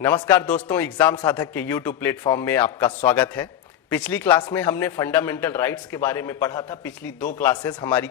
नमस्कार दोस्तों, एग्जाम साधक के YouTube प्लेटफॉर्म में आपका स्वागत है। पिछली क्लास में हमने फंडामेंटल राइट्स के बारे में पढ़ा था। पिछली दो क्लासेस हमारी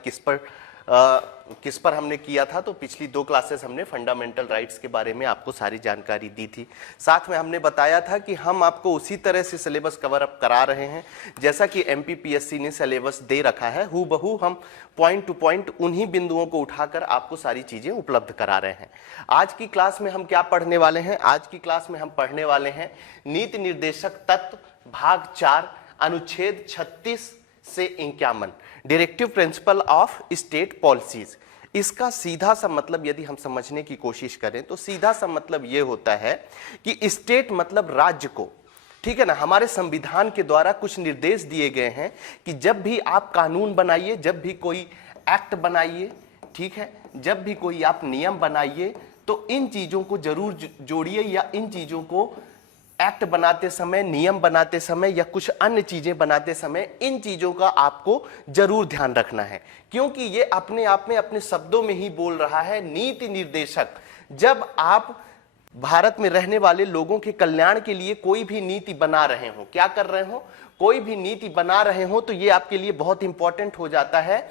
किस पर हमने किया था, तो पिछली दो क्लासेस हमने फंडामेंटल राइट्स के बारे में आपको सारी जानकारी दी थी। साथ में हमने बताया था कि हम आपको उसी तरह से सिलेबस कवर अप करा रहे हैं जैसा कि MPPSC ने सिलेबस दे रखा है। हूबहू हम पॉइंट टू पॉइंट उन्हीं बिंदुओं को उठाकर आपको सारी चीजें उपलब्ध करा रहे हैं। आज की क्लास में हम क्या पढ़ने वाले हैं? आज की क्लास में हम पढ़ने वाले हैं नीति निर्देशक तत्व भाग 4 अनुच्छेद 36 से 51 directive principle of state policies. इसका सीधा सा मतलब यदि हम समझने की कोशिश करें तो सीधा सा मतलब यह होता है कि स्टेट मतलब राज्य को, ठीक है ना। हमारे संविधान के द्वारा कुछ निर्देश दिए गए हैं कि जब भी आप कानून बनाइए, जब भी कोई एक्ट बनाइए, ठीक है, जब भी कोई आप नियम बनाइए तो इन चीजों को जरूर जोड़िए, या इन चीजों को एक्ट बनाते समय, नियम बनाते समय या कुछ अन्य चीजें बनाते समय इन चीजों का आपको जरूर ध्यान रखना है, क्योंकि ये अपने आप में अपने शब्दों में ही बोल रहा है। नीति निर्देशक, जब आप भारत में रहने वाले लोगों के कल्याण के लिए कोई भी नीति बना रहे हो, क्या कर रहे हो, कोई भी नीति बना रहे हो, तो ये आपके लिए बहुत इंपॉर्टेंट हो जाता है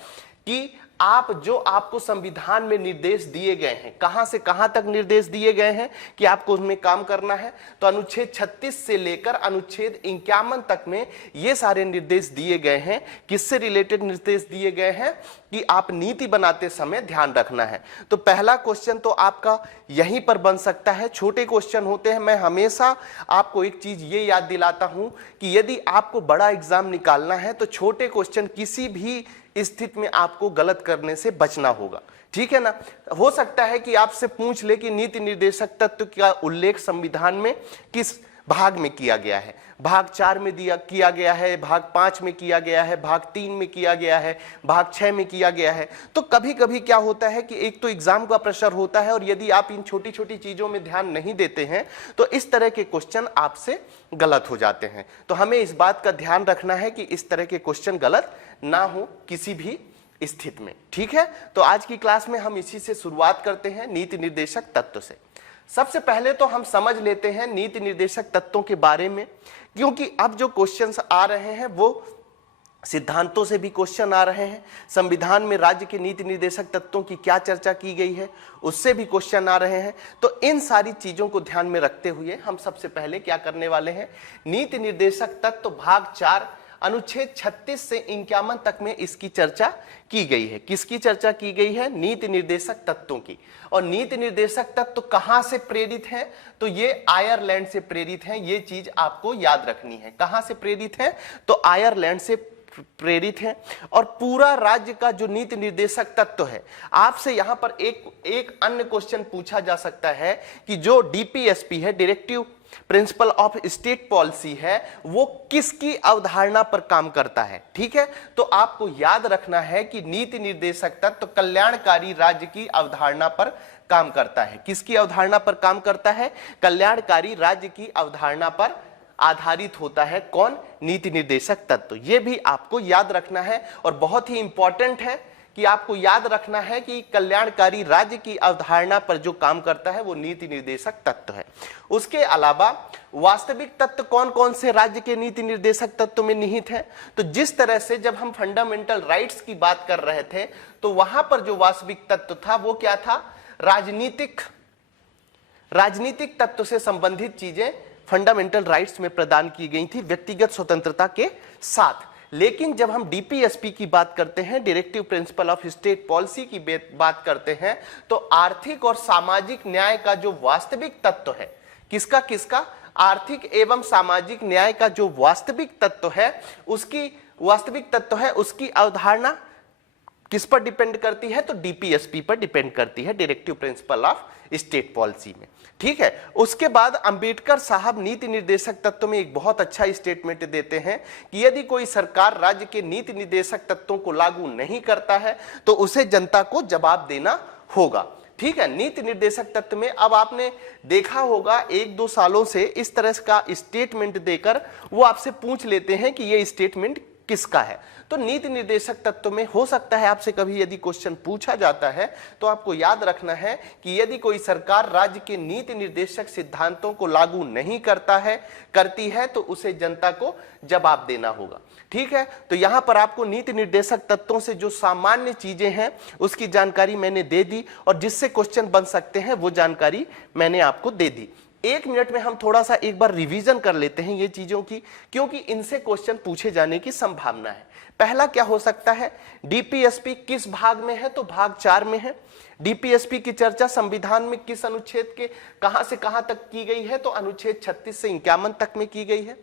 कि आप जो आपको संविधान में निर्देश दिए गए हैं, कहां से कहां तक निर्देश दिए गए हैं कि आपको उसमें काम करना है, तो अनुच्छेद 36 से लेकर अनुच्छेद 51 तक में ये सारे निर्देश दिए गए हैं। किससे रिलेटेड निर्देश दिए गए हैं कि आप नीति बनाते समय ध्यान रखना है। तो पहला क्वेश्चन तो आपका यहीं पर बन सकता है। छोटे क्वेश्चन होते हैं, मैं हमेशा आपको एक चीज ये याद दिलाता हूं कि यदि आपको बड़ा एग्जाम निकालना है तो छोटे क्वेश्चन किसी भी स्थिति में आपको गलत करने से बचना होगा, ठीक है ना। हो सकता है कि आपसे पूछ ले कि नीति निर्देशक तत्व का उल्लेख संविधान में किस भाग में किया गया है। भाग 4 में किया गया है, भाग 5 में किया गया है, भाग 3 में किया गया है, भाग 6 में किया गया है। तो कभी कभी क्या होता है कि एक तो एग्जाम का प्रेशर होता है, और यदि आप इन छोटी छोटी चीजों में ध्यान नहीं देते हैं तो इस तरह के क्वेश्चन आपसे गलत हो जाते हैं। तो हमें इस बात का ध्यान रखना है कि इस तरह के क्वेश्चन गलत ना हो किसी भी स्थिति में, ठीक है। तो आज की क्लास में हम इसी से शुरुआत करते हैं, नीति निर्देशक तत्व से। सबसे पहले तो हम समझ लेते हैं नीति निर्देशक तत्वों के बारे में, क्योंकि अब जो क्वेश्चंस आ रहे हैं वो सिद्धांतों से भी क्वेश्चन आ रहे हैं। संविधान में राज्य के नीति निर्देशक तत्वों की क्या चर्चा की गई है उससे भी क्वेश्चन आ रहे हैं। तो इन सारी चीजों को ध्यान में रखते हुए हम सबसे पहले क्या करने वाले हैं, नीति निर्देशक तत्व भाग 4 अनुच्छेद 36 से 51 तक में इसकी चर्चा की गई है। किसकी चर्चा की गई है? नीति निर्देशक तत्वों की। और नीति निर्देशक तत्व कहां से प्रेरित हैं? तो ये आयरलैंड से प्रेरित हैं। ये चीज आपको याद रखनी है। कहां से प्रेरित हैं? तो आयरलैंड से प्रेरित हैं। और पूरा राज्य का जो नीति निर्देशक तत्व है, आपसे यहां पर एक अन्य क्वेश्चन पूछा जा सकता है कि जो DPSP है, directive principle of state policy है, वो किसकी अवधारणा पर काम करता है, ठीक है। तो आपको याद रखना है कि नीति निर्देशक तत्व कल्याणकारी राज्य की अवधारणा पर काम करता है। किसकी अवधारणा पर काम करता है? कल्याणकारी राज्य की अवधारणा पर आधारित होता है। कौन? नीति निर्देशक तत्व। यह भी आपको याद रखना है, और बहुत ही इंपॉर्टेंट है कि आपको याद रखना है कि कल्याणकारी राज्य की अवधारणा पर जो काम करता है वो नीति निर्देशक तत्व है। उसके अलावा वास्तविक तत्व कौन कौन से राज्य के नीति निर्देशक तत्व में निहित है? तो जिस तरह से जब हम फंडामेंटल राइट्स की बात कर रहे थे तो वहां पर जो वास्तविक तत्व था वो क्या था? राजनीतिक तत्व से संबंधित चीजें फंडामेंटल राइट्स में प्रदान की गई थी व्यक्तिगत स्वतंत्रता के साथ। लेकिन जब हम DPSP की बात करते हैं, directive principle of state policy की बात करते हैं, तो आर्थिक और सामाजिक न्याय का जो वास्तविक तत्व है, किसका आर्थिक एवं सामाजिक न्याय का जो वास्तविक तत्व है, उसकी अवधारणा किस पर डिपेंड करती है? तो DPSP पर डिपेंड करती है, directive principle of state policy में, ठीक है। उसके बाद अंबेडकर साहब नीति निर्देशक तत्व में एक बहुत अच्छा स्टेटमेंट देते हैं कि यदि कोई सरकार राज्य के नीति निर्देशक तत्वों को लागू नहीं करता है तो उसे जनता को जवाब देना होगा, ठीक है। नीति निर्देशक तत्व में अब आपने देखा होगा 1-2 सालों से इस तरह का स्टेटमेंट देकर वो आपसे पूछ लेते हैं कि ये स्टेटमेंट किसका है। तो नीति निर्देशक तत्व में हो सकता है आपसे कभी यदि क्वेश्चन पूछा जाता है तो आपको याद रखना है कि यदि कोई सरकार राज्य के नीति निर्देशक सिद्धांतों को लागू नहीं करती है तो उसे जनता को जवाब देना होगा। ठीक है, तो यहां पर आपको नीति निर्देशक तत्वों से जो सामान्य चीजें हैं उसकी जानकारी मैंने दे दी और जिससे क्वेश्चन बन सकते हैं वो जानकारी मैंने आपको दे दी। 1 मिनट में हम थोड़ा सा एक बार रिवीजन कर लेते हैं ये चीजों की, क्योंकि इनसे क्वेश्चन पूछे जाने की संभावना है। पहला क्या हो सकता है, डीपीएसपी किस भाग में है, तो भाग 4 में है। डीपीएसपी की चर्चा संविधान में किस अनुच्छेद के कहां से कहां तक की गई है, तो अनुच्छेद 36 से 51 तक में की गई है।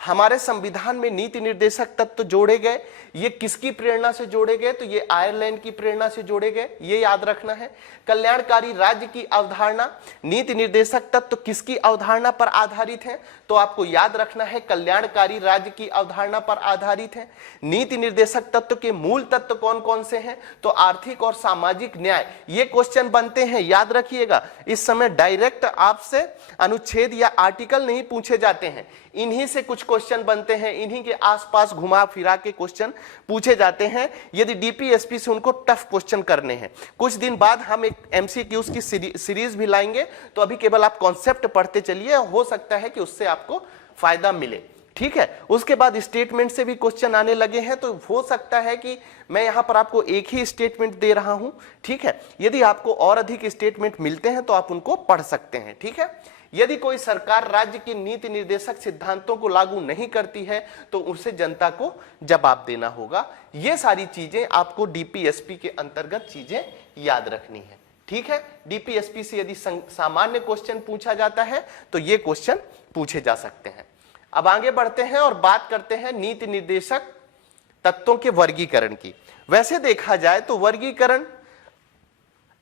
हमारे संविधान में नीति निर्देशक तत्व जोड़े गए, ये किसकी प्रेरणा से जोड़े गए, तो ये आयरलैंड की प्रेरणा से जोड़े गए, ये याद रखना है। कल्याणकारी राज्य की अवधारणा, नीति निर्देशक तत्व किसकी अवधारणा पर आधारित है, तो आपको याद रखना है कल्याणकारी राज्य की अवधारणा पर आधारित है। नीति निर्देशक तत्व के मूल तत्व कौन कौन से हैं, तो आर्थिक और सामाजिक न्याय, ये क्वेश्चन बनते हैं, याद रखिएगा। इस समय डायरेक्ट आपसे अनुच्छेद या आर्टिकल नहीं पूछे जाते हैं, इन्हीं से कुछ क्वेश्चन बनते हैं, इन्हीं के आसपास घुमा फिरा के क्वेश्चन पूछे जाते हैं यदि डीपीएसपी से उनको टफ क्वेश्चन करने हैं। कुछ दिन बाद हम एक एमसीक्यूज की सीरीज भी लाएंगे, तो अभी केवल आप कॉन्सेप्ट पढ़ते चलिए, हो सकता है कि उससे आपको फायदा मिले। ठीक है, उसके बाद स्टेटमेंट से भी क्वेश्चन आने लगे हैं, तो हो सकता है कि मैं यहां पर आपको एक ही स्टेटमेंट दे रहा हूं। ठीक है, यदि आपको और अधिक स्टेटमेंट मिलते हैं तो आप उनको पढ़ सकते हैं। ठीक है, यदि कोई सरकार राज्य की नीति निर्देशक सिद्धांतों को लागू नहीं करती है तो उसे जनता को जवाब देना होगा। ये सारी चीजें आपको डीपीएसपी के अंतर्गत चीजें याद रखनी है। ठीक है, डीपीएसपी से यदि सामान्य क्वेश्चन पूछा जाता है तो ये क्वेश्चन पूछे जा सकते हैं। अब आगे बढ़ते हैं और बात करते हैं नीति निर्देशक तत्वों के वर्गीकरण की। वैसे देखा जाए तो वर्गीकरण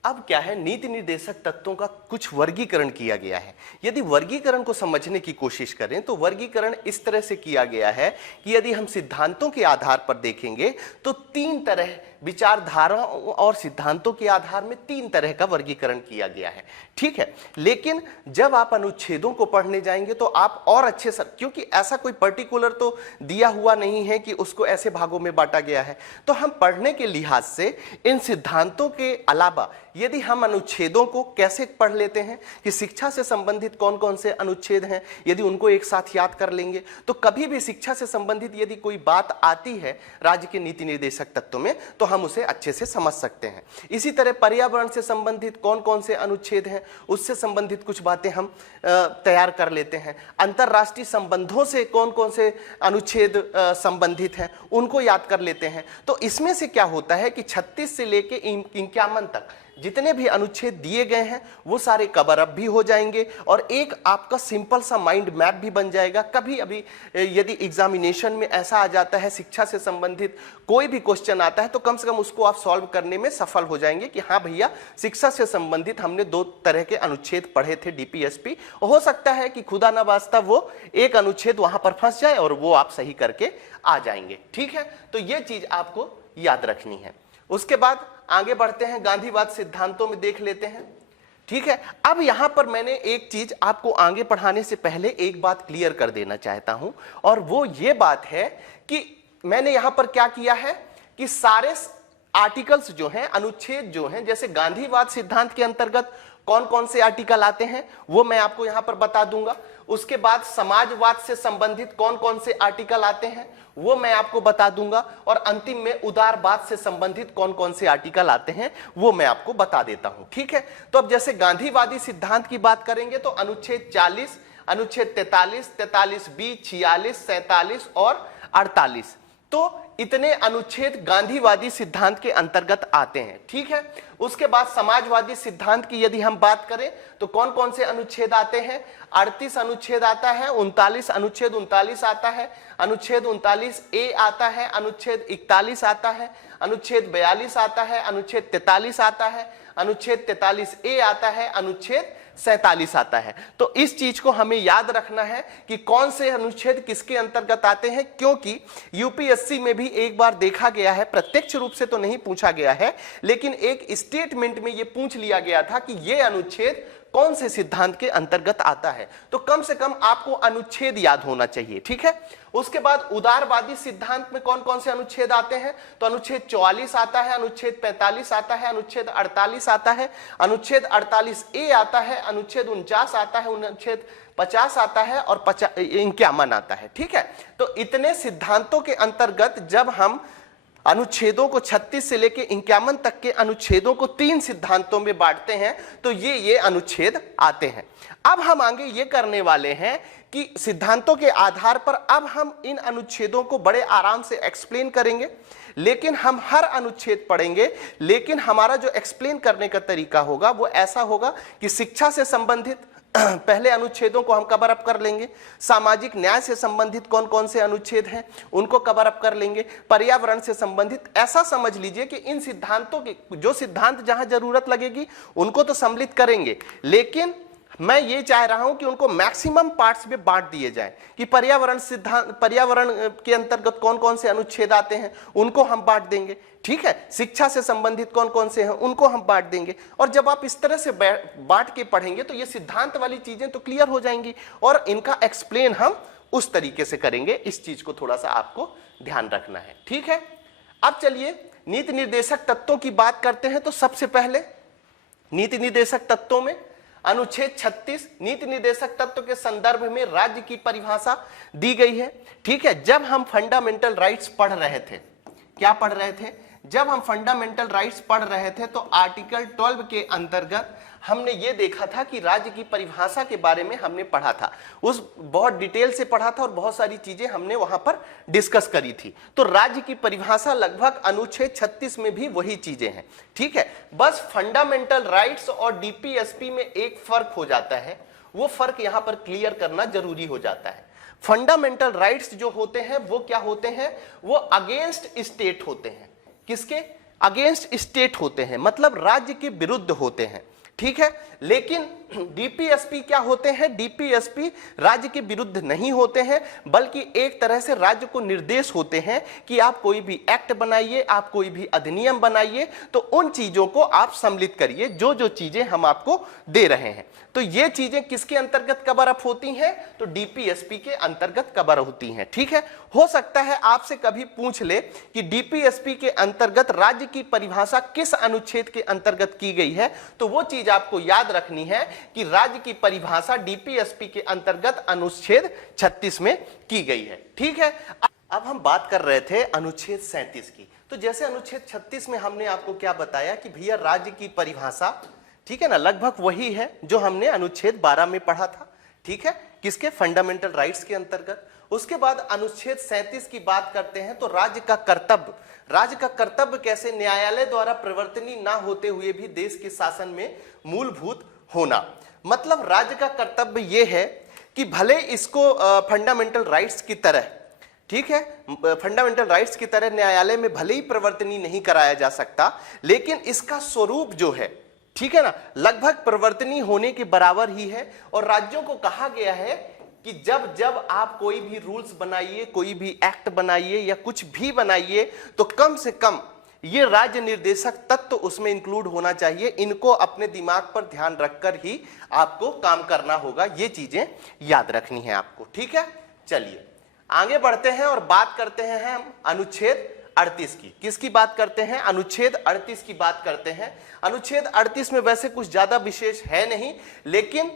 अब क्या है, नीति निर्देशक तत्वों का कुछ वर्गीकरण किया गया है। यदि वर्गीकरण को समझने की कोशिश करें तो वर्गीकरण इस तरह से किया गया है कि यदि हम सिद्धांतों के आधार पर देखेंगे तो 3 तरह, विचारधाराओं और सिद्धांतों के आधार में 3 तरह का वर्गीकरण किया गया है। ठीक है, लेकिन जब आप अनुच्छेदों को पढ़ने जाएंगे तो आप और अच्छे से, क्योंकि ऐसा कोई पर्टिकुलर तो दिया हुआ नहीं है कि उसको ऐसे भागों में बांटा गया है, तो हम पढ़ने के लिहाज से इन सिद्धांतों के अलावा यदि हम अनुच्छेदों को कैसे पढ़ लेते हैं कि शिक्षा से संबंधित कौन कौन से अनुच्छेद हैं, यदि उनको एक साथ याद कर लेंगे तो कभी भी शिक्षा से संबंधित यदि कोई बात आती है राज्य के नीति निर्देशक तत्व में तो हम उसे अच्छे से समझ सकते हैं। इसी तरह पर्यावरण से संबंधित कौन कौन से अनुच्छेद हैं, उससे संबंधित कुछ बातें हम तैयार कर लेते हैं। अंतरराष्ट्रीय संबंधों से कौन कौन से अनुच्छेद संबंधित हैं, उनको याद कर लेते हैं। तो इसमें से क्या होता है कि 36 से लेके 51 तक जितने भी अनुच्छेद दिए गए हैं वो सारे कवर अप भी हो जाएंगे और एक आपका सिंपल सा माइंड मैप भी बन जाएगा। कभी अभी यदि एग्जामिनेशन में ऐसा आ जाता है, शिक्षा से संबंधित कोई भी क्वेश्चन आता है, तो कम से कम उसको आप सॉल्व करने में सफल हो जाएंगे कि हाँ भैया, शिक्षा से संबंधित हमने 2 तरह के अनुच्छेद पढ़े थे डीपीएसपी। हो सकता है कि खुदा ना वास्ता वो एक अनुच्छेद वहां पर फंस जाए और वो आप सही करके आ जाएंगे। ठीक है, तो ये चीज आपको याद रखनी है। उसके बाद आगे बढ़ते हैं, गांधीवाद सिद्धांतों में देख लेते हैं। ठीक है, अब यहां पर मैंने एक चीज आपको आगे पढ़ाने से पहले एक बात क्लियर कर देना चाहता हूं, और वो ये बात है कि मैंने यहां पर क्या किया है कि सारे आर्टिकल्स जो हैं, अनुच्छेद जो हैं, जैसे गांधीवाद सिद्धांत के अंतर्गत कौन कौन से आर्टिकल आते हैं वो मैं आपको यहां पर बता दूंगा। उसके बाद समाजवाद से संबंधित कौन कौन से आर्टिकल आते हैं वो मैं आपको बता दूंगा, और अंतिम में उदारवाद से संबंधित कौन कौन से आर्टिकल आते हैं वो मैं आपको बता देता हूं। ठीक है, तो अब जैसे गांधीवादी सिद्धांत की बात करेंगे तो अनुच्छेद 40, अनुच्छेद 43, 43B, 46, 47 और 48, तो इतने अनुच्छेद गांधीवादी सिद्धांत के अंतर्गत आते हैं। ठीक है, उसके बाद समाजवादी सिद्धांत की यदि हम बात करें तो कौन कौन से अनुच्छेद आते हैं, 38 अनुच्छेद आता है, 39 अनुच्छेद 39 आता है, अनुच्छेद 39A आता है, अनुच्छेद 41 आता है, अनुच्छेद 42 आता है, अनुच्छेद 43 आता है, अनुच्छेद 43A आता है, अनुच्छेद 47 आता है। तो इस चीज को हमें याद रखना है कि कौन से अनुच्छेद किसके अंतर्गत आते हैं, क्योंकि यूपीएससी में भी एक बार देखा गया है, प्रत्यक्ष रूप से तो नहीं पूछा गया है, लेकिन एक स्टेटमेंट में यह पूछ लिया गया था कि यह अनुच्छेद कौन से सिद्धांत के अंतर्गत आता है। तो कम से कम आपको अनुच्छेद याद होना चाहिए, ठीक है। उसके बाद उदारवादी सिद्धांत में कौन कौन से अनुच्छेद आते हैं, तो अनुच्छेद 44 आता है, अनुच्छेद 45 आता है, अनुच्छेद 48 आता है, अनुच्छेद 48A आता है, अनुच्छेद 49 आता है, अनुच्छेद 50 आता है और 51 आता है, ठीक है। तो इतने सिद्धांतों के अंतर्गत जब हम अनुच्छेदों को 36 से लेकर 51 तक के अनुच्छेदों को 3 सिद्धांतों में बांटते हैं तो ये अनुच्छेद आते हैं। अब हम आगे ये करने वाले हैं कि सिद्धांतों के आधार पर अब हम इन अनुच्छेदों को बड़े आराम से एक्सप्लेन करेंगे, लेकिन हम हर अनुच्छेद पढ़ेंगे, लेकिन हमारा जो एक्सप्लेन करने का तरीका होगा वो ऐसा होगा कि शिक्षा से संबंधित पहले अनुच्छेदों को हम कवर अप कर लेंगे, सामाजिक न्याय से संबंधित कौन कौन से अनुच्छेद हैं उनको कवर अप कर लेंगे, पर्यावरण से संबंधित, ऐसा समझ लीजिए कि इन सिद्धांतों के जो सिद्धांत जहां जरूरत लगेगी उनको तो सम्मिलित करेंगे, लेकिन मैं ये चाह रहा हूं कि उनको मैक्सिमम पार्ट्स में बांट दिए जाएं कि पर्यावरण सिद्धांत, पर्यावरण के अंतर्गत कौन कौन से अनुच्छेद आते हैं उनको हम बांट देंगे, ठीक है। शिक्षा से संबंधित कौन कौन से हैं उनको हम बांट देंगे। और जब आप इस तरह से बांट के पढ़ेंगे तो ये सिद्धांत वाली चीजें तो क्लियर हो जाएंगी और इनका एक्सप्लेन हम उस तरीके से करेंगे। इस चीज को थोड़ा सा आपको ध्यान रखना है, ठीक है। अब चलिए नीति निर्देशक तत्वों की बात करते हैं। तो सबसे पहले नीति निर्देशक तत्वों में अनुच्छेद 36 नीति निर्देशक तत्व के संदर्भ में राज्य की परिभाषा दी गई है, ठीक है। जब हम फंडामेंटल राइट्स पढ़ रहे थे, क्या पढ़ रहे थे, जब हम फंडामेंटल राइट्स पढ़ रहे थे तो आर्टिकल 12 के अंतर्गत हमने ये देखा था कि राज्य की परिभाषा के बारे में हमने पढ़ा था, उस बहुत डिटेल से पढ़ा था और बहुत सारी चीजें हमने वहां पर डिस्कस करी थी। तो राज्य की परिभाषा लगभग अनुच्छेद 36 में भी वही चीजें हैं, ठीक है। बस फंडामेंटल राइट्स और डीपीएसपी में एक फर्क हो जाता है, वो फर्क यहां पर क्लियर करना जरूरी हो जाता है। फंडामेंटल राइट्स जो होते हैं वो क्या होते हैं, वो अगेंस्ट स्टेट होते हैं। किसके अगेंस्ट स्टेट होते हैं, मतलब राज्य के विरुद्ध होते हैं, ठीक है। लेकिन डीपीएसपी क्या होते हैं, डीपीएसपी राज्य के विरुद्ध नहीं होते हैं, बल्कि एक तरह से राज्य को निर्देश होते हैं कि आप कोई भी एक्ट बनाइए, आप कोई भी अधिनियम बनाइए, तो उन चीजों को आप सम्मिलित करिए जो जो चीजें हम आपको दे रहे हैं। तो ये चीजें किसके अंतर्गत कवर अप होती हैं, तो डीपीएसपी के अंतर्गत कवर होती हैं, ठीक है। हो सकता है आपसे कभी पूछ ले कि डीपीएसपी के अंतर्गत राज्य की परिभाषा किस अनुच्छेद के अंतर्गत की गई है, तो वो चीज आपको याद रखनी है कि राज्य की परिभाषा डीपीएसपी के अंतर्गत अनुच्छेद 36 में की गई है, ठीक है। अब हम बात कर रहे थे अनुच्छेद 37 की। तो जैसे अनुच्छेद 36 में हमने आपको क्या बताया कि भैया राज्य की परिभाषा, ठीक है ना, लगभग वही है जो हमने अनुच्छेद 12 में पढ़ा था, ठीक है, किसके, फंडामेंटल राइट्स के अंतर्गत। उसके बाद अनुच्छेद 37 की बात करते हैं तो राज्य का कर्तव्य कैसे, न्यायालय द्वारा प्रवर्तनीय ना होते हुए भी देश के शासन में मूलभूत होना। मतलब राज्य का कर्तव्य यह है कि भले इसको फंडामेंटल राइट्स की तरह, ठीक है, फंडामेंटल राइट्स की तरह न्यायालय में भले ही प्रवर्तनीय नहीं कराया जा सकता, लेकिन इसका स्वरूप जो है, ठीक है ना, लगभग प्रवर्तनीय होने के बराबर ही है। और राज्यों को कहा गया है कि जब जब आप कोई भी रूल्स बनाइए, कोई भी एक्ट बनाइए या कुछ भी बनाइए, तो कम से कम ये राज्य निर्देशक तत्व उसमें इंक्लूड होना चाहिए। इनको अपने दिमाग पर ध्यान रखकर ही आपको काम करना होगा, ये चीजें याद रखनी है आपको, ठीक है। चलिए आगे बढ़ते हैं और बात करते हैं हम अनुच्छेद 38 की। किसकी बात करते हैं, अनुच्छेद 38 की बात करते हैं। अनुच्छेद 38 में वैसे कुछ ज्यादा विशेष है नहीं, लेकिन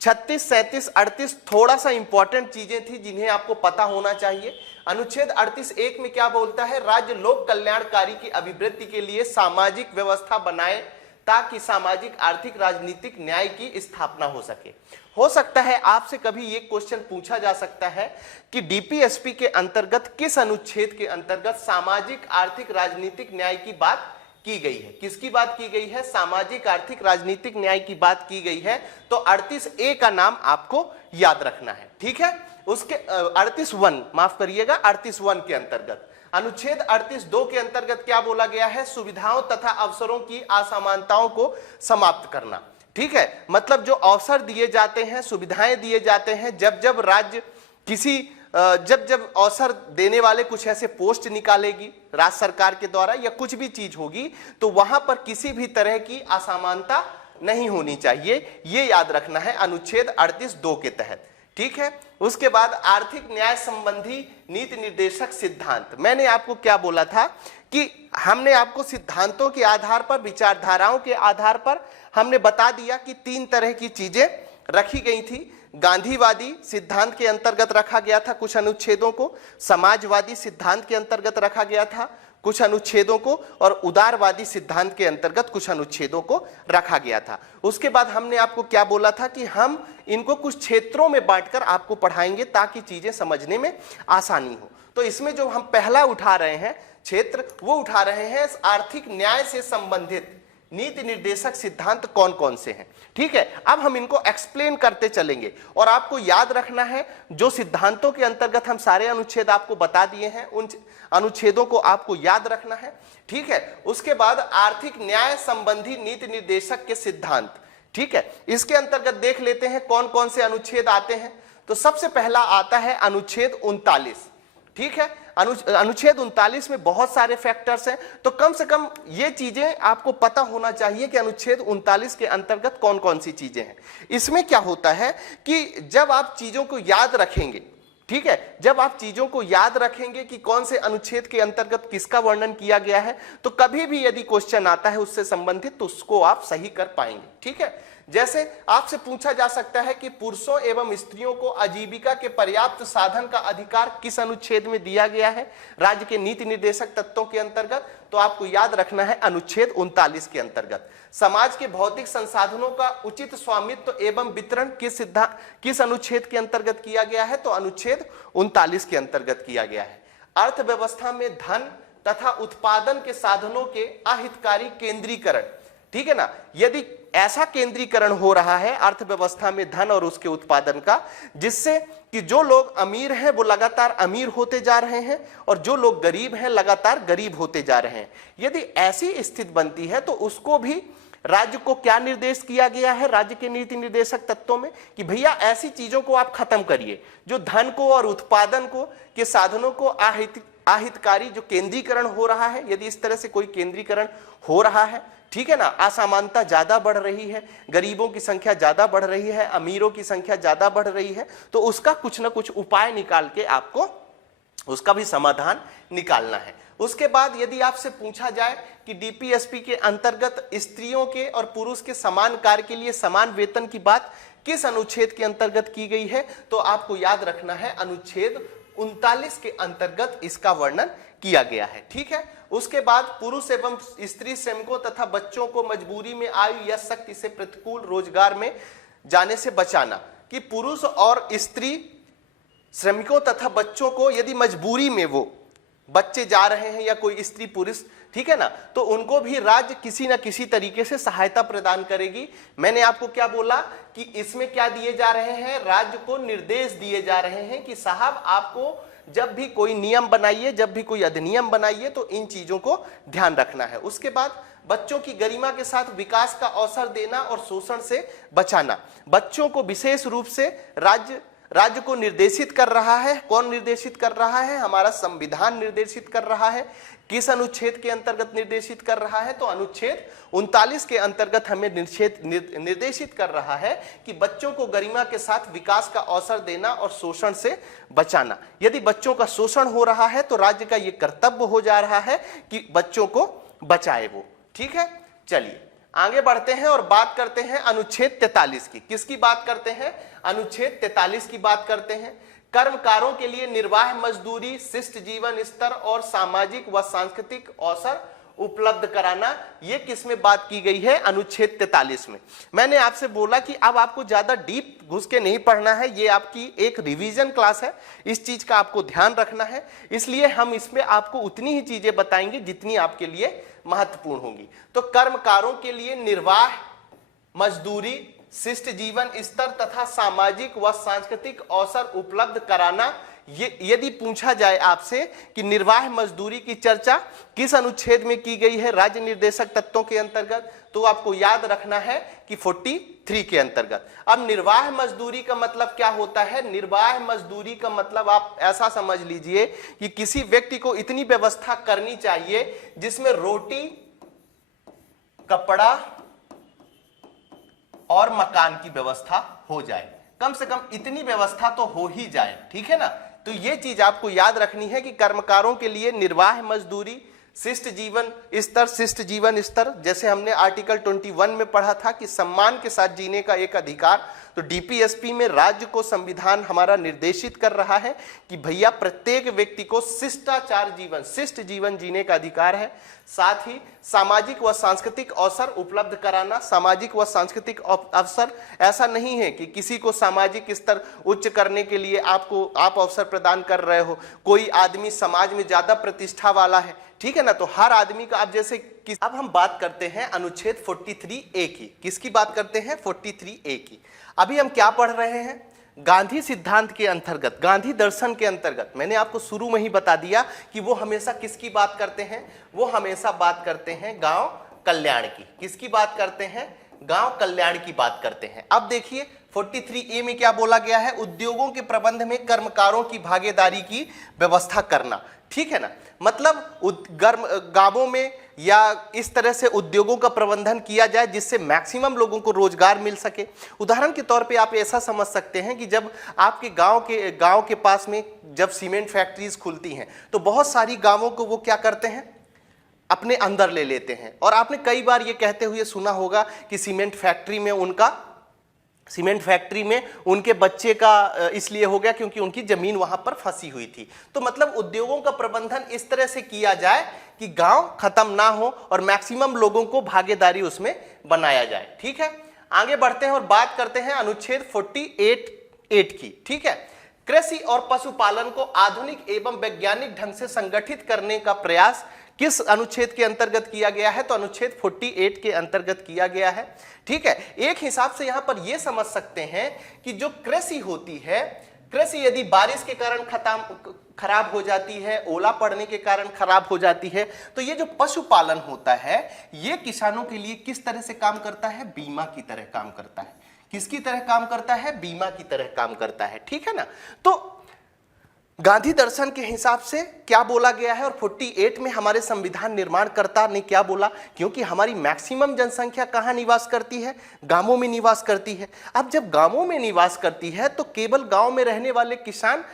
36, 37, 38 थोड़ा सा इंपॉर्टेंट चीजें थी जिन्हें आपको पता होना चाहिए। अनुच्छेद 38(1) में क्या बोलता है, राज्य लोक कल्याणकारी की अभिवृद्धि के लिए सामाजिक व्यवस्था बनाए ताकि सामाजिक, आर्थिक, राजनीतिक न्याय की स्थापना हो सके। हो सकता है आपसे कभी ये क्वेश्चन पूछा जा सकता है कि डीपीएसपी के अंतर्गत किस अनुच्छेद के अंतर्गत सामाजिक, आर्थिक, राजनीतिक न्याय की बात की गई है। किसकी बात की गई है, सामाजिक, आर्थिक, राजनीतिक न्याय की बात की गई है। तो 38(a) का नाम आपको याद रखना है, ठीक है। उसके 38(1) माफ करिएगा, 38(1) के अंतर्गत अनुच्छेद 38(2) के अंतर्गत क्या बोला गया है, सुविधाओं तथा अवसरों की असमानताओं को समाप्त करना, ठीक है। मतलब जो अवसर दिए जाते हैं, सुविधाएं दिए जाते हैं, जब जब राज्य किसी जब अवसर देने वाले कुछ ऐसे पोस्ट निकालेगी राज्य सरकार के द्वारा या कुछ भी चीज होगी, तो वहां पर किसी भी तरह की असमानता नहीं होनी चाहिए, ये याद रखना है अनुच्छेद 38(2) के तहत। ठीक है, उसके बाद आर्थिक न्याय संबंधी नीति निर्देशक सिद्धांत। मैंने आपको क्या बोला था कि हमने आपको सिद्धांतों के आधार पर, विचारधाराओं के आधार पर हमने बता दिया कि 3 तरह की चीजें रखी गई थी। गांधीवादी सिद्धांत के अंतर्गत रखा गया था कुछ अनुच्छेदों को, समाजवादी सिद्धांत के अंतर्गत रखा गया था कुछ अनुच्छेदों को, और उदारवादी सिद्धांत के अंतर्गत कुछ अनुच्छेदों को रखा गया था। उसके बाद हमने आपको क्या बोला था कि हम इनको कुछ क्षेत्रों में बांटकर आपको पढ़ाएंगे ताकि चीजें समझने में आसानी हो। तो इसमें जो हम पहला उठा रहे हैं क्षेत्र, वो उठा रहे हैं आर्थिक न्याय से संबंधित नीति निर्देशक सिद्धांत कौन कौन से हैं। ठीक है, अब हम इनको एक्सप्लेन करते चलेंगे और आपको याद रखना है जो सिद्धांतों के अंतर्गत हम सारे अनुच्छेद आपको बता दिए हैं, उन अनुच्छेदों को आपको याद रखना है। ठीक है, उसके बाद आर्थिक न्याय संबंधी नीति निर्देशक के सिद्धांत। ठीक है, इसके अंतर्गत देख लेते हैं कौन कौन से अनुच्छेद आते हैं। तो सबसे पहला आता है अनुच्छेद 39। ठीक है, अनुच्छेद 39 में बहुत सारे फैक्टर्स हैं, तो कम से कम ये चीजें आपको पता होना चाहिए कि अनुच्छेद 39 के अंतर्गत कौन कौन सी चीजें हैं। इसमें क्या होता है कि जब आप चीजों को याद रखेंगे, ठीक है, जब आप चीजों को याद रखेंगे कि कौन से अनुच्छेद के अंतर्गत किसका वर्णन किया गया है, तो कभी भी यदि क्वेश्चन आता है उससे संबंधित तो उसको आप सही कर पाएंगे। ठीक है, जैसे आपसे पूछा जा सकता है कि पुरुषों एवं स्त्रियों को आजीविका के पर्याप्त साधन का अधिकार किस अनुच्छेद में दिया गया है राज्य के नीति निर्देशक तत्वों के अंतर्गत, तो आपको याद रखना है अनुच्छेद 39 के अंतर्गत। समाज के भौतिक संसाधनों का उचित स्वामित्व एवं वितरण किस अनुच्छेद के अंतर्गत किया गया है, तो अनुच्छेद 39 के अंतर्गत किया गया है। अर्थव्यवस्था में धन तथा उत्पादन के साधनों के अहितकारी केंद्रीकरण, ठीक है ना, यदि ऐसा केंद्रीकरण हो रहा है अर्थव्यवस्था में धन और उसके उत्पादन का, जिससे कि जो लोग अमीर हैं वो लगातार अमीर होते जा रहे हैं और जो लोग गरीब हैं लगातार गरीब होते जा रहे हैं, यदि ऐसी स्थिति बनती है तो उसको भी राज्य को क्या निर्देश किया गया है राज्य के नीति निर्देशक तत्वों में कि भैया ऐसी चीजों को आप खत्म करिए जो धन को और उत्पादन को के साधनों को अहितकारी जो केंद्रीकरण हो रहा है, यदि इस तरह से कोई केंद्रीकरण हो रहा है, ठीक है ना, असमानता ज्यादा बढ़ रही है, गरीबों की संख्या ज्यादा बढ़ रही है, अमीरों की संख्या ज्यादा बढ़ रही है, तो उसका कुछ ना कुछ उपाय निकाल के आपको उसका भी समाधान निकालना है। उसके बाद यदि आपसे पूछा जाए कि डीपीएसपी के अंतर्गत स्त्रियों के और पुरुष के समान कार्य के लिए समान वेतन की बात किस अनुच्छेद के अंतर्गत की गई है, तो आपको याद रखना है अनुच्छेद 39 के अंतर्गत इसका वर्णन किया गया है। ठीक है, उसके बाद पुरुष एवं स्त्री श्रमिकों तथा बच्चों को मजबूरी में आयु या शक्ति से प्रतिकूल रोजगार में जाने से बचाना, कि पुरुष और स्त्री श्रमिकों तथा बच्चों को यदि मजबूरी में वो बच्चे जा रहे हैं या कोई स्त्री पुरुष, ठीक है ना, तो उनको भी राज्य किसी ना किसी तरीके से सहायता प्रदान करेगी। मैंने आपको क्या बोला कि इसमें क्या दिए जा रहे हैं, राज्य को निर्देश दिए जा रहे हैं कि साहब आपको जब भी कोई नियम बनाइए, जब भी कोई अधिनियम बनाइए तो इन चीजों को ध्यान रखना है। उसके बाद बच्चों की गरिमा के साथ विकास का अवसर देना और शोषण से बचाना, बच्चों को विशेष रूप से राज्य को निर्देशित कर रहा है। कौन निर्देशित कर रहा है, हमारा संविधान निर्देशित कर रहा है। किस अनुच्छेद के अंतर्गत निर्देशित कर रहा है, तो अनुच्छेद 39 के अंतर्गत हमें निर्देशित कर रहा है कि बच्चों को गरिमा के साथ विकास का अवसर देना और शोषण से बचाना। यदि बच्चों का शोषण हो रहा है तो राज्य का यह कर्तव्य हो जा रहा है कि बच्चों को बचाए वो। ठीक है, चलिए आगे बढ़ते हैं और बात करते हैं अनुच्छेद 43 की। किसकी बात करते हैं, अनुच्छेद 43 की बात करते हैं। कर्मकारों के लिए निर्वाह मजदूरी, शिष्ट जीवन स्तर और सामाजिक व सांस्कृतिक अवसर उपलब्ध कराना, ये किस में बात की गई है, अनुच्छेद 43 में। मैंने आपसे बोला कि अब आपको ज्यादा डीप घुस के नहीं पढ़ना है, ये आपकी एक रिवीजन क्लास है, इस चीज का आपको ध्यान रखना है, इसलिए हम इसमें आपको उतनी ही चीजें बताएंगे जितनी आपके लिए महत्वपूर्ण होंगी। तो कर्मकारों के लिए निर्वाह मजदूरी, शिष्ट जीवन स्तर तथा सामाजिक व सांस्कृतिक अवसर उपलब्ध कराना, ये यदि पूछा जाए आपसे कि निर्वाह मजदूरी की चर्चा किस अनुच्छेद में की गई है राज्य निर्देशक तत्वों के अंतर्गत, तो आपको याद रखना है कि 43 के अंतर्गत। अब निर्वाह मजदूरी का मतलब क्या होता है, निर्वाह मजदूरी का मतलब आप ऐसा समझ लीजिए कि किसी व्यक्ति को इतनी व्यवस्था करनी चाहिए जिसमें रोटी, कपड़ा, और मकान की व्यवस्था हो जाए। कम से कम इतनी व्यवस्था तो हो ही जाए, ठीक है ना। तो ये चीज आपको याद रखनी है कि कर्मकारों के लिए निर्वाह मजदूरी, शिष्ट जीवन स्तर, जैसे हमने आर्टिकल 21 में पढ़ा था कि सम्मान के साथ जीने का एक अधिकार, तो डीपीएसपी में राज्य को संविधान हमारा निर्देशित कर रहा है कि भैया प्रत्येक व्यक्ति को शिष्ट जीवन जीने का अधिकार है। साथ ही सामाजिक व सांस्कृतिक अवसर उपलब्ध कराना। सामाजिक व सांस्कृतिक अवसर, ऐसा नहीं है कि किसी को सामाजिक स्तर उच्च करने के लिए आप अवसर प्रदान कर रहे हो, कोई आदमी समाज में ज्यादा प्रतिष्ठा वाला है, ठीक है ना, तो हर आदमी का आप जैसे अब हम बात करते हैं अनुच्छेद 43A की। किसकी बात करते हैं? 43A की। अभी हम क्या पढ़ रहे हैं? गांधी सिद्धांत के अंतर्गत, गांधी दर्शन के अंतर्गत मैंने आपको शुरू में ही बता दिया कि वो हमेशा किसकी बात करते हैं? वो हमेशा बात करते हैं गांव कल्याण की। किसकी बात करते हैं? गांव कल्याण की बात करते हैं। अब देखिए 43A में क्या बोला गया है? उद्योगों के प्रबंध में कर्मकारों की भागीदारी की व्यवस्था करना, ठीक है ना। मतलब गांवों में या इस तरह से उद्योगों का प्रबंधन किया जाए जिससे मैक्सिमम लोगों को रोजगार मिल सके। उदाहरण के तौर पे आप ऐसा समझ सकते हैं कि जब आपके गांव के पास में जब सीमेंट फैक्ट्रीज खुलती हैं तो बहुत सारी गांवों को वो क्या करते हैं? अपने अंदर ले लेते हैं। और आपने कई बार ये कहते हुए सुना होगा कि सीमेंट फैक्ट्री में उनके बच्चे का इसलिए हो गया क्योंकि उनकी जमीन वहां पर फंसी हुई थी। तो मतलब उद्योगों का प्रबंधन इस तरह से किया जाए कि गांव खत्म ना हो और मैक्सिमम लोगों को भागीदारी उसमें बनाया जाए, ठीक है। आगे बढ़ते हैं और बात करते हैं अनुच्छेद 48 की, ठीक है। कृषि और पशुपालन को आधुनिक एवं वैज्ञानिक ढंग से संगठित करने का प्रयास किस अनुच्छेद के अंतर्गत किया गया है? तो अनुच्छेद 48 के अंतर्गत किया गया है, ठीक है। एक हिसाब से यहां पर यह समझ सकते हैं कि जो कृषि होती है, कृषि यदि बारिश के कारण खराब हो जाती है, ओला पड़ने के कारण खराब हो जाती है, तो ये जो पशुपालन होता है ये किसानों के लिए किस तरह से काम करता है? बीमा की तरह काम करता है। किसकी तरह काम करता है? बीमा की तरह काम करता है, ठीक है ना। तो गांधी दर्शन के हिसाब से क्या बोला गया है और 48 में हमारे संविधान निर्माणकर्ता ने क्या बोला? क्योंकि हमारी मैक्सिमम जनसंख्या कहां निवास करती है? गांवों में निवास करती है। अब जब गांवों में निवास करती है तो केवल गांव में रहने वाले किसान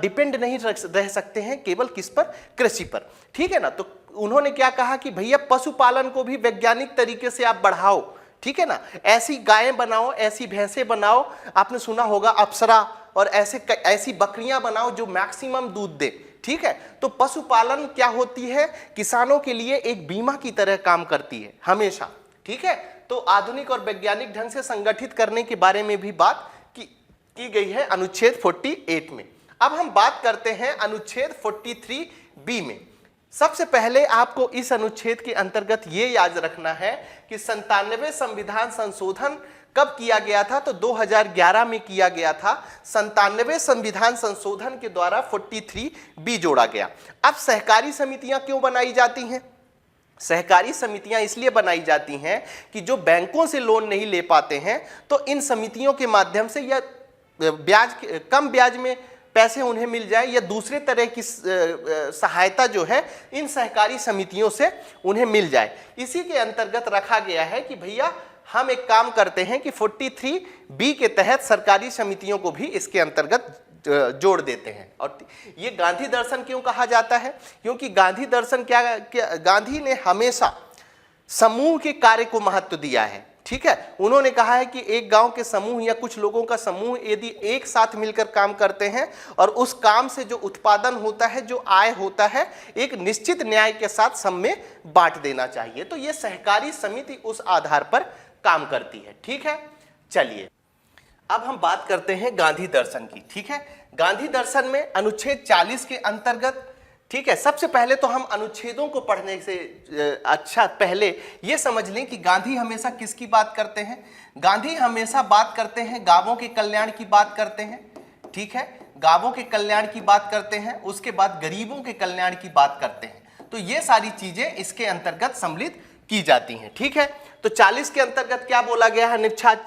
डिपेंड नहीं रह सकते हैं केवल किस पर? कृषि पर, ठीक है ना। तो उन्होंने क्या कहा कि भैया पशुपालन को भी वैज्ञानिक तरीके से आप बढ़ाओ, ठीक है ना। ऐसी गायें बनाओ, ऐसी भैंसें बनाओ, आपने सुना होगा अप्सरा, और ऐसी बकरियां बनाओ जो मैक्सिमम दूध दे, ठीक है। तो पशुपालन क्या होती है? किसानों के लिए एक बीमा की तरह काम करती है हमेशा, ठीक है। तो आधुनिक और वैज्ञानिक ढंग से संगठित करने के बारे में भी बात की गई है अनुच्छेद 48 में। अब हम बात करते हैं अनुच्छेद 43B में। सबसे पहले आपको इस अनुच्छेद के अंतर्गत ये याद रखना है कि 97वें संविधान संशोधन कब किया गया था? तो 2011 में किया गया था। 97वें संविधान संशोधन के द्वारा 43B जोड़ा गया। अब सहकारी समितियां क्यों बनाई जाती हैं? सहकारी समितियां इसलिए बनाई जाती हैं कि जो बैंकों से लोन नहीं ले पाते हैं तो इन समितियों के माध्यम से या कम ब्याज में पैसे उन्हें मिल जाए या दूसरे तरह की सहायता जो है इन सहकारी समितियों से उन्हें मिल जाए। इसी के अंतर्गत रखा गया है कि भैया हम एक काम करते हैं कि 43B के तहत सरकारी समितियों को भी इसके अंतर्गत जोड़ देते हैं। और ये गांधी दर्शन क्यों कहा जाता है? क्योंकि गांधी दर्शन गांधी ने हमेशा समूह के कार्य को महत्व दिया है, ठीक है। उन्होंने कहा है कि एक गांव के समूह या कुछ लोगों का समूह यदि एक साथ मिलकर काम करते हैं और उस काम से जो उत्पादन होता है, जो आय होता है, एक निश्चित न्याय के साथ सब में बांट देना चाहिए। तो ये सहकारी समिति उस आधार पर काम करती है, ठीक है। चलिए अब हम बात करते हैं गांधी दर्शन की, ठीक है। गांधी दर्शन में अनुच्छेद 40 के अंतर्गत, ठीक है। सबसे पहले तो हम अनुच्छेदों को पढ़ने से पहले ये समझ लें कि गांधी हमेशा किसकी बात करते हैं? गांधी हमेशा बात करते हैं गांवों के कल्याण की बात करते हैं, ठीक है। गांवों के कल्याण की बात करते हैं, उसके बाद गरीबों के कल्याण की बात करते हैं। तो ये सारी चीजें इसके अंतर्गत सम्मिलित की जाती हैं, ठीक है। तो 40 के अंतर्गत क्या बोला गया है?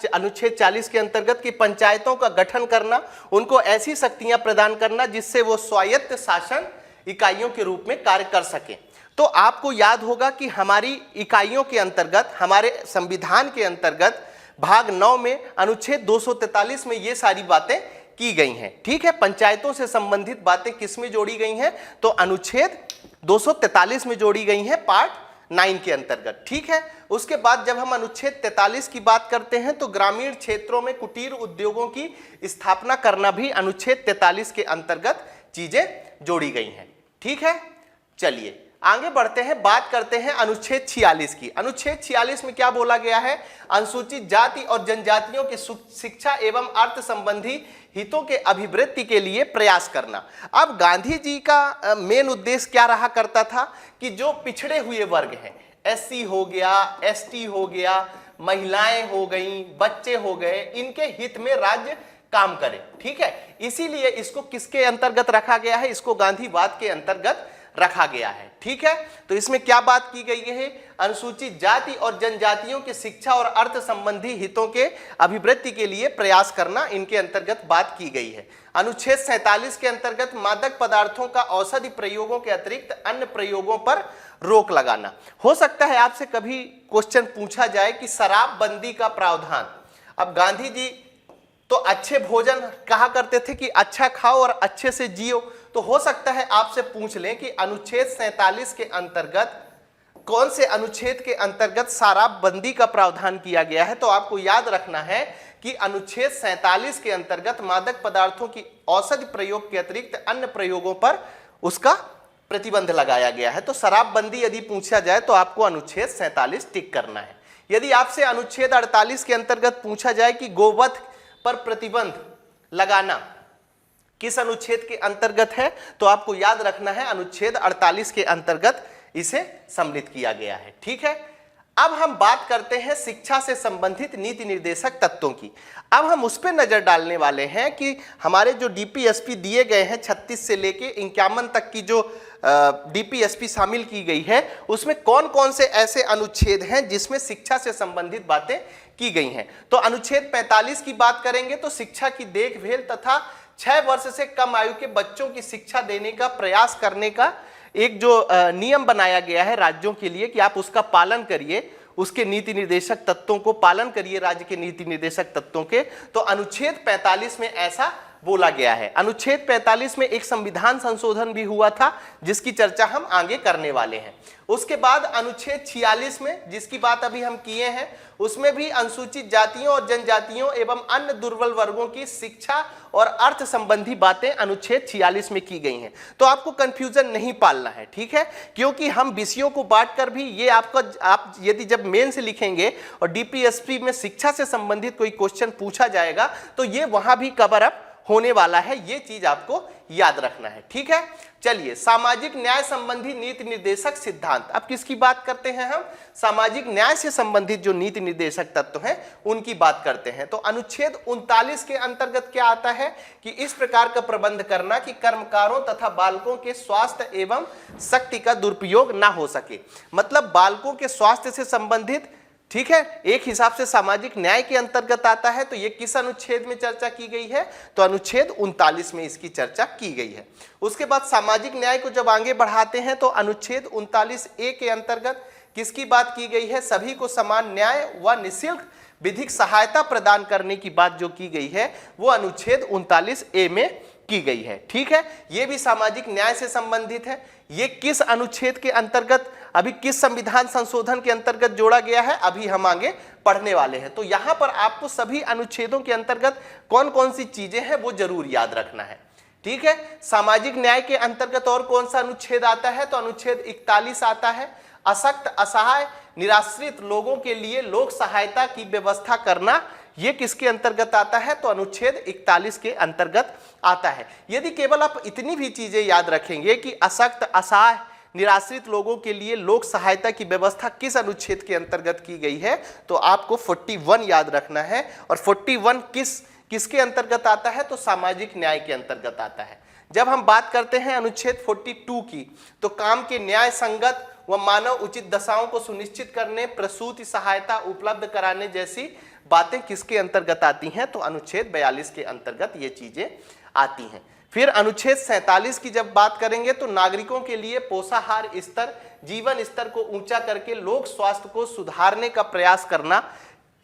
अनुच्छेद 40 के अंतर्गत कि पंचायतों का गठन करना, उनको ऐसी शक्तियां प्रदान करना जिससे वो स्वायत्त शासन इकाइयों के रूप में कार्य कर सके। तो आपको याद होगा कि हमारी इकाइयों के अंतर्गत, हमारे संविधान के अंतर्गत भाग 9 में अनुच्छेद 243 में ये सारी बातें की गई हैं। ठीक है, पंचायतों से संबंधित बातें किस में जोड़ी गई हैं? तो अनुच्छेद 243 में जोड़ी गई हैं, पार्ट 9 के अंतर्गत। ठीक है, उसके बाद जब हम अनुच्छेद 43 की बात करते हैं तो ग्रामीण क्षेत्रों में कुटीर उद्योगों की स्थापना करना भी अनुच्छेद 43 के अंतर्गत चीजें जोड़ी गई हैं। ठीक है, चलिए आगे बढ़ते हैं, बात करते हैं अनुच्छेद 46 की। अनुच्छेद 46 में क्या बोला गया है? अनुसूचित जाति और जनजातियों की शिक्षा एवं अर्थ संबंधी हितों के अभिवृद्धि के लिए प्रयास करना। अब गांधी जी का मेन उद्देश्य क्या रहा करता था कि जो पिछड़े हुए वर्ग हैं, एससी हो गया, एसटी हो गया, महिलाएं हो गई, बच्चे हो गए, इनके हित में राज्य काम करे। ठीक है, इसीलिए इसको किसके अंतर्गत रखा गया है? इसको गांधीवाद के अंतर्गत रखा गया है। ठीक है, तो इसमें क्या बात की गई है? अनुसूचित जाति और जनजातियों की शिक्षा और अर्थ संबंधी हितों के अभिवृद्धि के लिए प्रयास करना, इनके अंतर्गत बात की गई है। अनुच्छेद 47 के अंतर्गत मादक पदार्थों का औषधि प्रयोगों के अतिरिक्त अन्य प्रयोगों पर रोक लगाना। हो सकता है आपसे कभी क्वेश्चन पूछा जाए कि शराबबंदी का प्रावधान, अब गांधी जी तो अच्छे भोजन कहा करते थे कि अच्छा खाओ और अच्छे से जियो, तो हो सकता है आपसे पूछ लें कि अनुच्छेद 47 के अंतर्गत कौन से अनुच्छेद के अंतर्गत शराबबंदी का प्रावधान किया गया है? तो आपको याद रखना है कि अनुच्छेद 47 के अंतर्गत मादक पदार्थों की औषधि प्रयोग के अतिरिक्त अन्य प्रयोगों पर उसका प्रतिबंध लगाया गया है। तो शराबबंदी यदि पूछा जाए तो आपको अनुच्छेद 47 टिक करना है। यदि आपसे अनुच्छेद 48 के अंतर्गत पूछा जाए कि गोवध पर प्रतिबंध लगाना किस अनुच्छेद के अंतर्गत है, तो आपको याद रखना है अनुच्छेद 48 के अंतर्गत इसे सम्मिलित किया गया है। ठीक है, अब हम बात करते हैं शिक्षा से संबंधित नीति निर्देशक तत्वों की। अब हम उस पर नजर डालने वाले हैं कि हमारे जो डीपीएसपी दिए गए हैं 36 से लेके 51 तक की जो डीपीएसपी शामिल की गई है, उसमें कौन कौन से ऐसे अनुच्छेद हैं जिसमें शिक्षा से संबंधित बातें की गई हैं। तो अनुच्छेद 45 की बात करेंगे तो शिक्षा की देखभाल तथा 6 वर्ष से कम आयु के बच्चों की शिक्षा देने का प्रयास करने का एक जो नियम बनाया गया है राज्यों के लिए कि आप उसका पालन करिए, उसके नीति निर्देशक तत्वों को पालन करिए, राज्य के नीति निर्देशक तत्वों के। तो अनुच्छेद 45 में ऐसा बोला गया है। अनुच्छेद 45 में एक संविधान संशोधन भी हुआ था जिसकी चर्चा हम आगे करने वाले हैं। उसके बाद अनुच्छेद 46 में जिसकी बात अभी हम किए हैं, उसमें भी अनुसूचित जातियों और जनजातियों एवं अन्य दुर्बल वर्गों की शिक्षा और अर्थ संबंधी बातें अनुच्छेद 46 में की गई हैं। तो आपको कंफ्यूजन नहीं पालना है, ठीक है, क्योंकि हम विषयों को बांटकर भी ये आप यदि जब मेन से लिखेंगे और डीपीएसपी में शिक्षा से संबंधित कोई क्वेश्चन पूछा जाएगा तो ये वहां भी कवर अप होने वाला है, ये चीज आपको याद रखना है। ठीक है, चलिए सामाजिक न्याय संबंधी नीति निर्देशक सिद्धांत। अब किसकी बात करते हैं हम? सामाजिक न्याय से संबंधित जो नीति निर्देशक तत्व हैं उनकी बात करते हैं। तो अनुच्छेद 39 के अंतर्गत क्या आता है कि इस प्रकार का प्रबंध करना कि कर्मकारों तथा बालकों के स्वास्थ्य एवं शक्ति का दुरुपयोग ना हो सके। मतलब बालकों के स्वास्थ्य से संबंधित, ठीक है, एक हिसाब से सामाजिक न्याय के अंतर्गत आता है। तो ये किस अनुच्छेद में चर्चा की गई है? तो अनुच्छेद 39 में इसकी चर्चा की गई है। उसके बाद सामाजिक न्याय को जब आगे बढ़ाते हैं तो अनुच्छेद 39A के अंतर्गत किसकी बात की गई है? सभी को समान न्याय व निःशुल्क विधिक सहायता प्रदान करने की बात जो की गई है वो अनुच्छेद 39A में की गई है। ठीक है, ये भी सामाजिक न्याय से संबंधित है। ये किस अनुच्छेद के अंतर्गत, अभी किस संविधान संशोधन के अंतर्गत जोड़ा गया है, अभी हम आगे पढ़ने वाले हैं। तो यहां पर आपको सभी अनुच्छेदों के अंतर्गत कौन कौन सी चीजें हैं वो जरूर याद रखना है। ठीक है, सामाजिक न्याय के अंतर्गत और कौन सा अनुच्छेद आता है? तो अनुच्छेद 41 आता है। अशक्त, असहाय, निराश्रित लोगों के लिए लोक सहायता की व्यवस्था करना, ये किसके अंतर्गत आता है? तो अनुच्छेद 41 के अंतर्गत आता है। यदि केवल आप इतनी भी चीजें याद रखेंगे कि अशक्त, असहाय, निराश्रित लोगों के लिए लोक सहायता की व्यवस्था किस अनुच्छेद के अंतर्गत की गई है, तो आपको 41 याद रखना है। और 41 किसके अंतर्गत आता है? तो सामाजिक न्याय के अंतर्गत आता है। जब हम बात करते हैं अनुच्छेद 42 की, तो काम के न्याय संगत व मानव उचित दशाओं को सुनिश्चित करने, प्रसूति सहायता उपलब्ध कराने जैसी बातें किसके अंतर्गत आती हैं? तो अनुच्छेद 42 के अंतर्गत ये चीजें आती हैं। फिर अनुच्छेद 47 की जब बात करेंगे तो नागरिकों के लिए पोषाहार स्तर, जीवन स्तर को ऊंचा करके लोक स्वास्थ्य को सुधारने का प्रयास करना,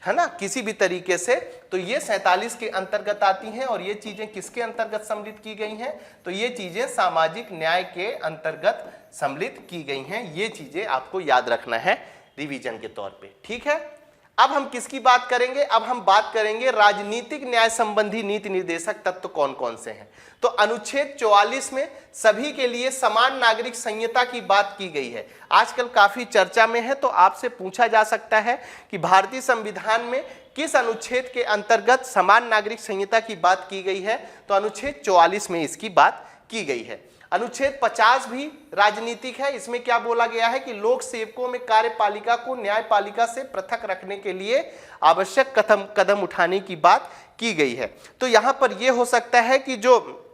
है ना, किसी भी तरीके से, तो ये 47 के अंतर्गत आती हैं। और ये चीजें किसके अंतर्गत सम्मिलित की गई हैं, तो ये चीजें सामाजिक न्याय के अंतर्गत सम्मिलित की गई हैं। ये चीजें आपको याद रखना है रिवीजन के तौर पे, ठीक है। अब हम किसकी बात करेंगे, अब हम बात करेंगे राजनीतिक न्याय संबंधी नीति निर्देशक तत्व कौन कौन से हैं। तो अनुच्छेद 44 में सभी के लिए समान नागरिक संहिता की बात की गई है। आजकल काफी चर्चा में है, तो आपसे पूछा जा सकता है कि भारतीय संविधान में किस अनुच्छेद के अंतर्गत समान नागरिक संहिता की बात की गई है, तो अनुच्छेद 44 में इसकी बात की गई है। अनुच्छेद 50 भी राजनीतिक है। इसमें क्या बोला गया है कि लोक सेवकों में कार्यपालिका को न्यायपालिका से पृथक रखने के लिए आवश्यक कदम उठाने की बात की गई है। तो यहां पर यह हो सकता है कि जो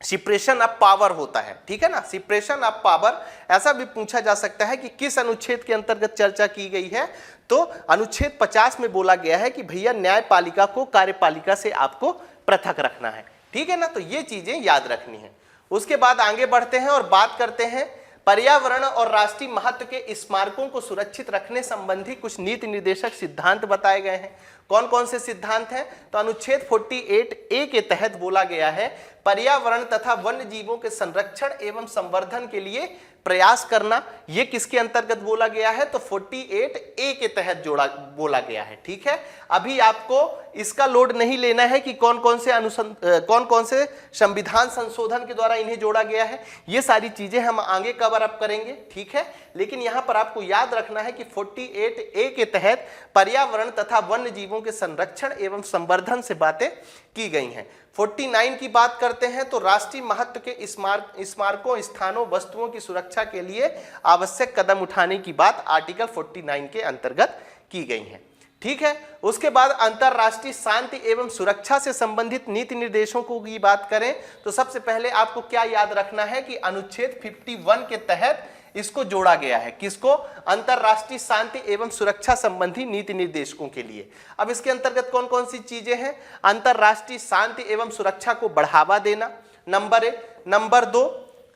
सेपरेशन ऑफ पावर होता है, ठीक है ना, सेपरेशन ऑफ पावर, ऐसा भी पूछा जा सकता है कि किस अनुच्छेद के अंतर्गत चर्चा की गई है। तो अनुच्छेद 50 में बोला गया है कि भैया न्यायपालिका को कार्यपालिका से आपको पृथक रखना है, ठीक है ना। तो ये चीजें याद रखनी है। उसके बाद आगे बढ़ते हैं और बात करते हैं पर्यावरण और राष्ट्रीय महत्व के स्मारकों को सुरक्षित रखने संबंधी कुछ नीति निर्देशक सिद्धांत बताए गए हैं। कौन कौन से सिद्धांत हैं, तो अनुच्छेद 48A के तहत बोला गया है पर्यावरण तथा वन्य जीवों के संरक्षण एवं संवर्धन के लिए प्रयास करना। यह किसके अंतर्गत बोला गया है, तो 48A के तहत बोला गया है, ठीक है। अभी आपको इसका लोड नहीं लेना है कि कौन कौन से संविधान संशोधन के द्वारा इन्हें जोड़ा गया है, ये सारी चीजें हम आगे कवर अप करेंगे, ठीक है। लेकिन यहां पर आपको याद रखना है कि 48A के तहत पर्यावरण तथा वन्य जीवों के संरक्षण एवं संवर्धन से बातें की गई हैं। 49 की बात करते हैं तो राष्ट्रीय महत्व के स्मारकों, स्थानों, वस्तुओं की सुरक्षा के लिए आवश्यक कदम उठाने की बात आर्टिकल 49 के अंतर्गत की गई है, ठीक है। उसके बाद अंतरराष्ट्रीय शांति एवं सुरक्षा से संबंधित नीति निर्देशों की बात करें तो सबसे पहले आपको क्या याद रखना है कि अनुच्छेद 51 के तहत इसको जोड़ा गया है। किसको, अंतरराष्ट्रीय शांति एवं सुरक्षा संबंधी नीति निर्देशकों के लिए। अब इसके अंतर्गत कौन कौन सी चीजें हैं, अंतरराष्ट्रीय शांति एवं सुरक्षा को बढ़ावा देना, नंबर 1। नंबर 2,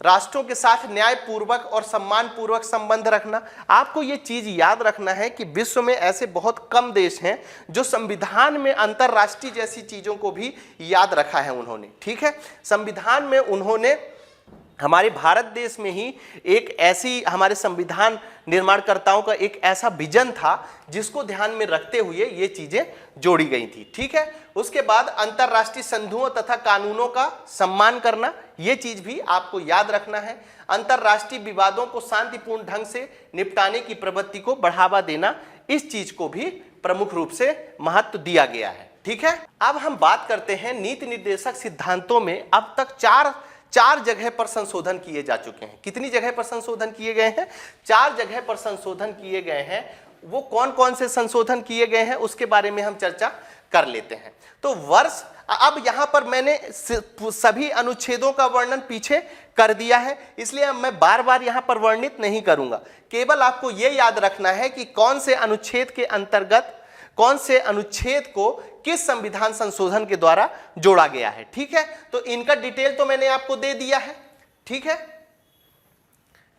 राष्ट्रों के साथ न्यायपूर्वक और सम्मानपूर्वक संबंध रखना। आपको ये चीज याद रखना है कि विश्व में ऐसे बहुत कम देश हैं जो संविधान में अंतरराष्ट्रीय जैसी चीजों को भी याद रखा है उन्होंने, ठीक है। संविधान में उन्होंने, हमारे भारत देश में ही एक ऐसी, हमारे संविधान निर्माणकर्ताओं का एक ऐसा विजन था जिसको ध्यान में रखते हुए ये चीजें जोड़ी गई थी, ठीक है। उसके बाद अंतरराष्ट्रीय संधियों तथा कानूनों का सम्मान करना, ये चीज भी आपको याद रखना है। अंतरराष्ट्रीय विवादों को शांतिपूर्ण ढंग से निपटाने की प्रवृत्ति को बढ़ावा देना, इस चीज को भी प्रमुख रूप से महत्व दिया गया है, ठीक है। अब हम बात करते हैं नीति निर्देशक सिद्धांतों में अब तक चार जगह पर संशोधन किए जा चुके हैं। कितनी जगह पर संशोधन किए गए हैं, 4 जगह पर संशोधन किए गए हैं। वो कौन कौन से संशोधन किए गए हैं उसके बारे में हम चर्चा कर लेते हैं। तो वर्ष, अब यहां पर मैंने सभी अनुच्छेदों का वर्णन पीछे कर दिया है, इसलिए मैं बार बार यहां पर वर्णित नहीं करूंगा। केवल आपको यह याद रखना है कि कौन से अनुच्छेद के अंतर्गत कौन से अनुच्छेद को किस संविधान संशोधन के द्वारा जोड़ा गया है, ठीक है। तो इनका डिटेल तो मैंने आपको दे दिया है, ठीक है,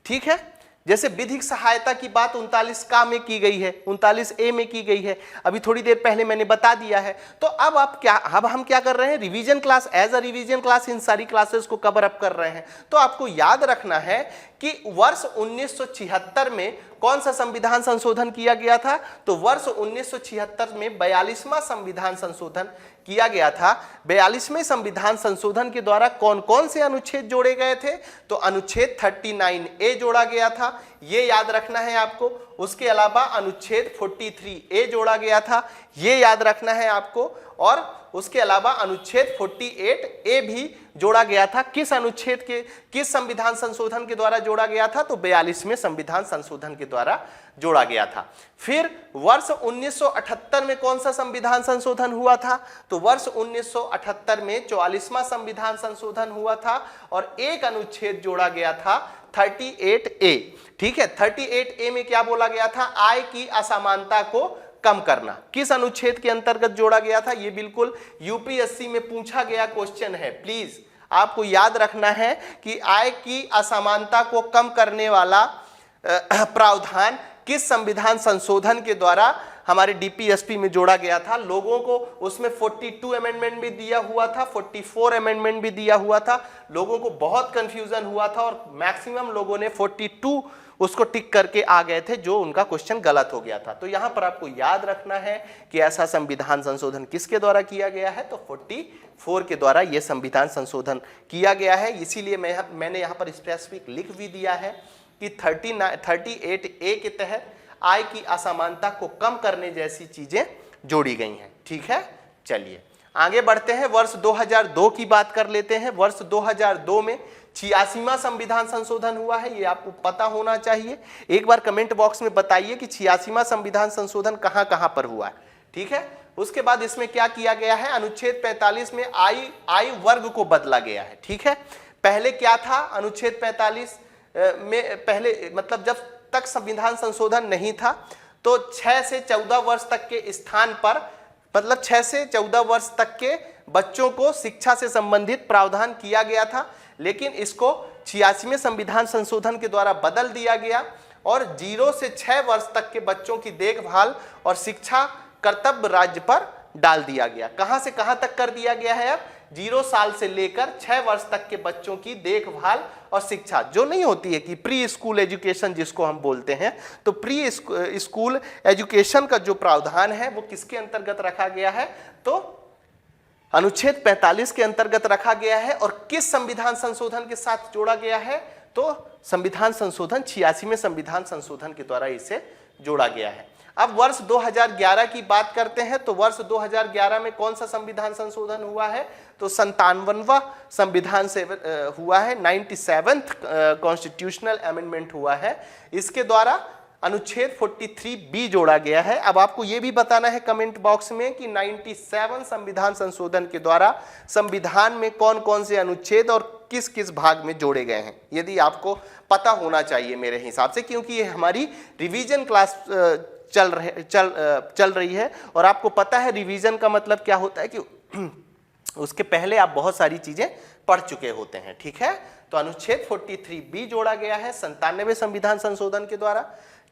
ठीक है। जैसे विधिक सहायता की बात 39 में की गई है, 39A में की गई है, अभी थोड़ी देर पहले मैंने बता दिया है। तो अब हम क्या कर रहे हैं, revision class, as a revision class इन सारी क्लासेस को कवर अप कर रहे हैं। तो आपको याद रखना है कि वर्ष 1976 में कौन सा संविधान संशोधन किया गया था, तो वर्ष 1976 में 42वां संविधान संशोधन किया गया था। 42वें संविधान संशोधन के द्वारा कौन कौन से अनुच्छेद जोड़े गए थे, तो अनुच्छेद 39A जोड़ा गया था, ये याद रखना है आपको। उसके अलावा अनुच्छेद 43A जोड़ा गया था, ये याद रखना है आपको। और उसके अलावा अनुच्छेद 48A भी जोड़ा गया था। किस अनुच्छेद के, किस संविधान संशोधन के द्वारा जोड़ा गया था, तो 42वें संविधान संशोधन के द्वारा जोड़ा गया था। फिर वर्ष 1978 में कौन सा संविधान संशोधन हुआ था, तो वर्ष 1978 में 44वां संविधान संशोधन हुआ था और एक अनुच्छेद जोड़ा गया था 38A, ठीक है। 38A में क्या बोला गया था, आय की असमानता को कम करना। किस अनुच्छेद के अंतर्गत जोड़ा गया था, यह बिल्कुल यूपीएससी में पूछा गया क्वेश्चन है। प्लीज आपको याद रखना है कि आय की असमानता को कम करने वाला प्रावधान किस संविधान संशोधन के द्वारा हमारे डीपीएसपी में जोड़ा गया था। लोगों को उसमें 42 अमेंडमेंट भी दिया हुआ था, 44 अमेंडमेंट भी दिया हुआ था। लोगों को बहुत कंफ्यूजन हुआ था और मैक्सिमम लोगों ने 42 उसको टिक करके आ गए थे, जो उनका क्वेश्चन गलत हो गया था। तो यहां पर आपको याद रखना है कि ऐसा संविधान संशोधन किसके द्वारा किया गया है, तो 44 के द्वारा यह संविधान संशोधन किया गया है। इसीलिए मैंने यहां पर स्पेसिफिक लिख भी दिया है कि 38A के तहत आय की असमानता को कम करने जैसी चीजें जोड़ी गई हैं। ठीक है, चलिए आगे बढ़ते हैं। वर्ष 2002 की बात कर लेते हैं। वर्ष 2002 में 86वां संविधान संशोधन हुआ है, ये आपको पता होना चाहिए। एक बार कमेंट बॉक्स में बताइए कि 86वां संविधान संशोधन कहां कहां पर हुआ है। ठीक है, उसके बाद इसमें क्या किया गया है, अनुच्छेद 45 में आयु वर्ग को बदला गया है। ठीक है, पहले क्या था, अनुच्छेद 45 में पहले मतलब जब तक संविधान संशोधन नहीं था तो 6 से 14 वर्ष तक के स्थान पर, मतलब 6 से 14 वर्ष तक के बच्चों को शिक्षा से संबंधित प्रावधान किया गया था, लेकिन इसको 86वें संविधान संशोधन के द्वारा बदल दिया गया और 0 से 6 वर्ष तक के बच्चों की देखभाल और शिक्षा कर्तव्य राज्य पर डाल दिया गया। कहां से कहां तक कर दिया गया है, अब 0 साल से लेकर 6 वर्ष तक के बच्चों की देखभाल और शिक्षा, जो नहीं होती है कि प्री स्कूल एजुकेशन जिसको हम बोलते हैं, तो प्री स्कूल एजुकेशन का जो प्रावधान है वो किसके अंतर्गत रखा गया है, तो अनुच्छेद 45 के अंतर्गत रखा गया है। और किस संविधान संशोधन के साथ जोड़ा गया है, तो संविधान संशोधन 86वें संविधान संशोधन के द्वारा इसे जोड़ा गया है। अब वर्ष 2011 की बात करते हैं, तो वर्ष 2011 में कौन सा संविधान संशोधन हुआ है, तो 57वां संविधान से हुआ है, 97th कॉन्स्टिट्यूशनल अमेंडमेंट हुआ है। इसके द्वारा अनुच्छेद 43B जोड़ा गया है। अब आपको यह भी बताना है कमेंट बॉक्स में कि 97 संविधान संशोधन के द्वारा संविधान में कौन कौन से अनुच्छेद और किस किस भाग में जोड़े गए हैं। यदि आपको पता होना चाहिए मेरे हिसाब से, क्योंकि ये हमारी रिवीजन क्लास चल रही है और आपको पता है रिवीजन का मतलब क्या होता है कि उसके पहले आप बहुत सारी चीजें पढ़ चुके होते हैं। ठीक है, तो अनुच्छेद 43B जोड़ा गया है 97वें संविधान संशोधन के द्वारा।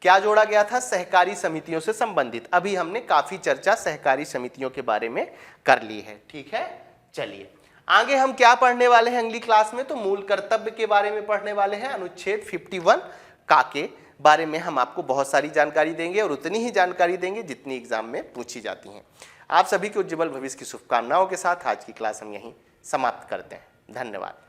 क्या जोड़ा गया था, सहकारी समितियों से संबंधित। अभी हमने काफी चर्चा सहकारी समितियों के बारे में कर ली है। ठीक है, चलिए आगे हम क्या पढ़ने वाले हैं अगली क्लास में, तो मूल कर्तव्य के बारे में पढ़ने वाले हैं। अनुच्छेद 51 का के बारे में हम आपको बहुत सारी जानकारी देंगे और उतनी ही जानकारी देंगे जितनी एग्जाम में पूछी जाती हैं। आप सभी को उज्जवल भविष्य की शुभकामनाओं के साथ आज की क्लास हम यहीं समाप्त करते हैं। धन्यवाद।